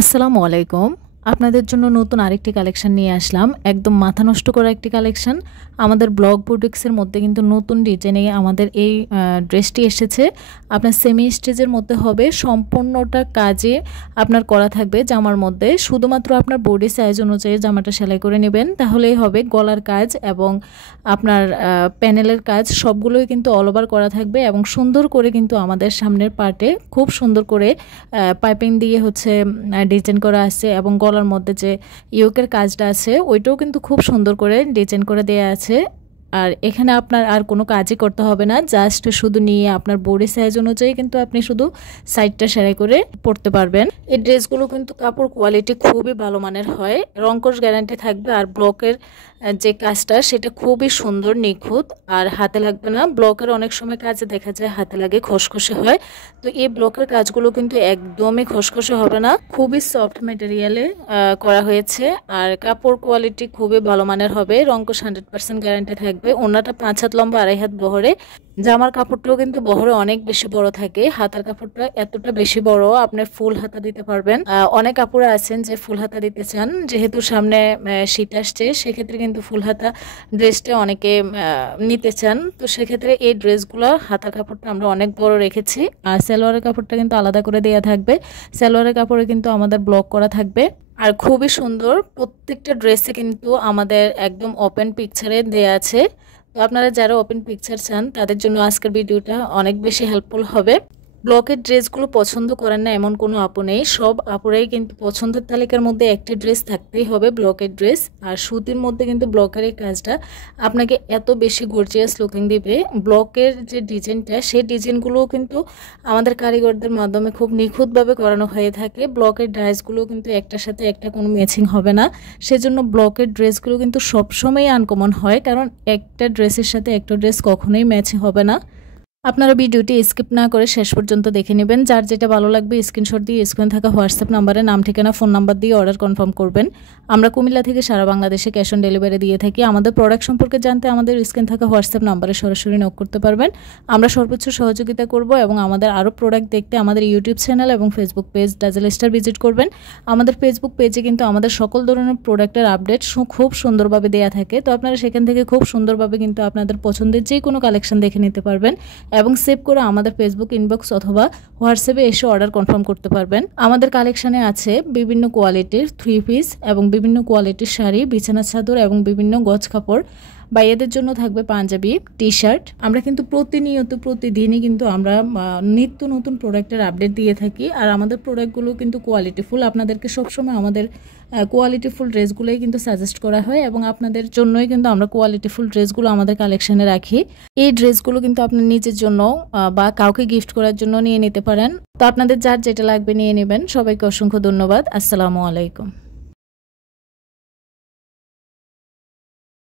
আসসালামু আলাইকুম। আপনাদের জন্য নতুন আরেকটি কালেকশন নিয়ে আসলাম। একদম মাথা নষ্ট করা একটি কালেকশন। আমাদের ব্লগ বুটিক্সের মধ্যে কিন্তু নতুন ডিজাইনে আমাদের এই ড্রেসটি এসেছে। আপনার সেমি স্টিচের মধ্যে হবে, সম্পূর্ণটা কাজে আপনার করা থাকবে জামার মধ্যে। শুধুমাত্র আপনার বডি সাইজ অনুযায়ী জামাটা সেলাই করে নেবেন, তাহলেই হবে। গলার কাজ এবং আপনার প্যানেলের কাজ সবগুলোই কিন্তু অল ওভার করা থাকবে এবং সুন্দর করে কিন্তু আমাদের সামনের পার্টে খুব সুন্দর করে পাইপিং দিয়ে ডিজাইন করা আছে এবং গলার মধ্যে যে ইয়োকের কাজটা আছে ওইটাও কিন্তু খুব সুন্দর করে ডিজাইন করে দেয়া আছে। আর এখানে আপনার আর কোনো কাজই করতে হবে না, জাস্ট শুধু নিয়ে আপনার বডি সাইজ অনুযায়ী কিন্তু আপনি শুধু সাইডটা সেলাই করে পরতে পারবেন। এই ড্রেসগুলো কিন্তু কাপড় কোয়ালিটি খুবই ভালো মানের হয়, রংকশ গ্যারান্টি থাকবে। আর ব্লকের যে কাজটা সেটা খুবই সুন্দর, নিখুঁত, আর হাতে লাগবে না। ব্লকের অনেক সময় কাজে দেখা যায় হাতে লাগে, খসখসে হয়, তো এই ব্লকের কাজগুলো কিন্তু একদমই খসখসে হবে না। খুবই সফট ম্যাটেরিয়ালে করা হয়েছে আর কাপড় কোয়ালিটি খুবই ভালো মানের হবে। রংকশ 100% গ্যারান্টি থাকবে। ওনাটা 5 হাত লম্বা, 2.5 হাত বহরে। জামার কাপড়টাও কিন্তু বহরে অনেক বেশি বড় থাকে। হাতার কাপড়টা এতটা বেশি বড়, আপনি ফুল হাতা দিতে পারবেন। অনেক আপুরা আছেন যে ফুল হাতা দিতে চান, যেহেতু সামনে শীত আসছে, সেক্ষেত্রে কিন্তু ফুল হাতা ড্রেসটা অনেকে নিতে চান। তো সেক্ষেত্রে এই ড্রেসগুলো হাতার কাপড়টা আমরা অনেক বড় রেখেছি। আর সালোয়ারের কাপড়টা কিন্তু আলাদা করে দেওয়া থাকবে। সালোয়ারের কাপড়ে কিন্তু আমাদের ব্লক করা থাকবে আর খুবই সুন্দর। প্রত্যেকটা ড্রেসে কিন্তু আমাদের একদম ওপেন পিকচারে দেয়া আছে। তো আপনারা যারা ওপেন পিকচার চান তাদের জন্য আজকের ভিডিওটা অনেক বেশি হেল্পফুল হবে। ব্লকের ড্রেসগুলো পছন্দ করেন না এমন কোনো আপু নেই, সব আপুরাই কিন্তু পছন্দের তালিকার মধ্যে একটি ড্রেস থাকতেই হবে ব্লকের ড্রেস। আর সুতির মধ্যে কিন্তু ব্লকের এই কাজটা আপনাকে এত বেশি গর্জিয়াস লুকিং দিবে। ব্লকের যে ডিজাইনটা, সেই ডিজাইনগুলোও কিন্তু আমাদের কারিগরদের মাধ্যমে খুব নিখুঁতভাবে করানো হয়ে থাকে। ব্লকের ড্রেসগুলো কিন্তু একটার সাথে একটা কোনো ম্যাচিং হবে না, সেজন্য ব্লকের ড্রেসগুলো কিন্তু সবসময় আনকমন হয়, কারণ একটা ড্রেসের সাথে একটা ড্রেস কখনোই ম্যাচিং হবে না। আপনারা ভিডিওটি স্কিপ না করে শেষ পর্যন্ত দেখে নেবেন। যার যেটা ভালো লাগবে স্ক্রিনশট দিয়ে স্ক্রিনে থাকা হোয়াটসঅ্যাপ নাম্বারে নাম, ঠিকানা, ফোন নাম্বার দিয়ে অর্ডার কনফার্ম করবেন। আমরা কুমিল্লা থেকে সারা বাংলাদেশে ক্যাশ অন ডেলিভারি দিয়ে থাকি। আমাদের প্রোডাক্ট সম্পর্কে জানতে আমাদের স্ক্রিনে থাকা হোয়াটসঅ্যাপ নাম্বারে সরাসরি নক করতে পারবেন। আমরা সর্বোচ্চ সহযোগিতা করব এবং আমাদের আরও প্রোডাক্ট দেখতে আমাদের ইউটিউব চ্যানেল এবং Facebook page dazzle star visit করবেন। আমাদের ফেসবুক পেজে কিন্তু আমাদের সকল ধরনের প্রোডাক্টের আপডেট খুব সুন্দরভাবে দেওয়া থাকে। তো আপনারা সেখান থেকে খুব সুন্দরভাবে কিন্তু আপনাদের পছন্দের যে কোনো কালেকশন দেখে নিতে পারবেন এবং সেভ করে আমাদের ফেসবুক ইনবক্স অথবা হোয়াটসঅ্যাপে এসে অর্ডার কনফার্ম করতে পারবেন। আমাদের কালেকশনে আছে বিভিন্ন কোয়ালিটির 3 পিস এবং বিভিন্ন কোয়ালিটির শাড়ি, বিছানা চাদর এবং বিভিন্ন গজ কাপড়। ভাইয়াদের জন্য থাকবে পাঞ্জাবি, টি শার্ট। আমরা কিন্তু প্রতিদিনই কিন্তু আমরা নিত্য নতুন প্রোডাক্টের আপডেট দিয়ে থাকি। আর আমাদের প্রোডাক্টগুলো কিন্তু কোয়ালিটিফুল। আপনাদেরকে সবসময় আমাদের কোয়ালিটিফুল ড্রেসগুলোই কিন্তু সাজেস্ট করা হয় এবং আপনাদের জন্যই কিন্তু আমরা কোয়ালিটিফুল ড্রেসগুলো আমাদের কালেকশনে রাখি। এই ড্রেসগুলো কিন্তু আপনার নিজের জন্য বা কাউকে গিফট করার জন্য নিয়ে নিতে পারেন। তো আপনাদের যার যেটা লাগবে নিয়ে নেবেন। সবাইকে অসংখ্য ধন্যবাদ। আসসালামু আলাইকুম।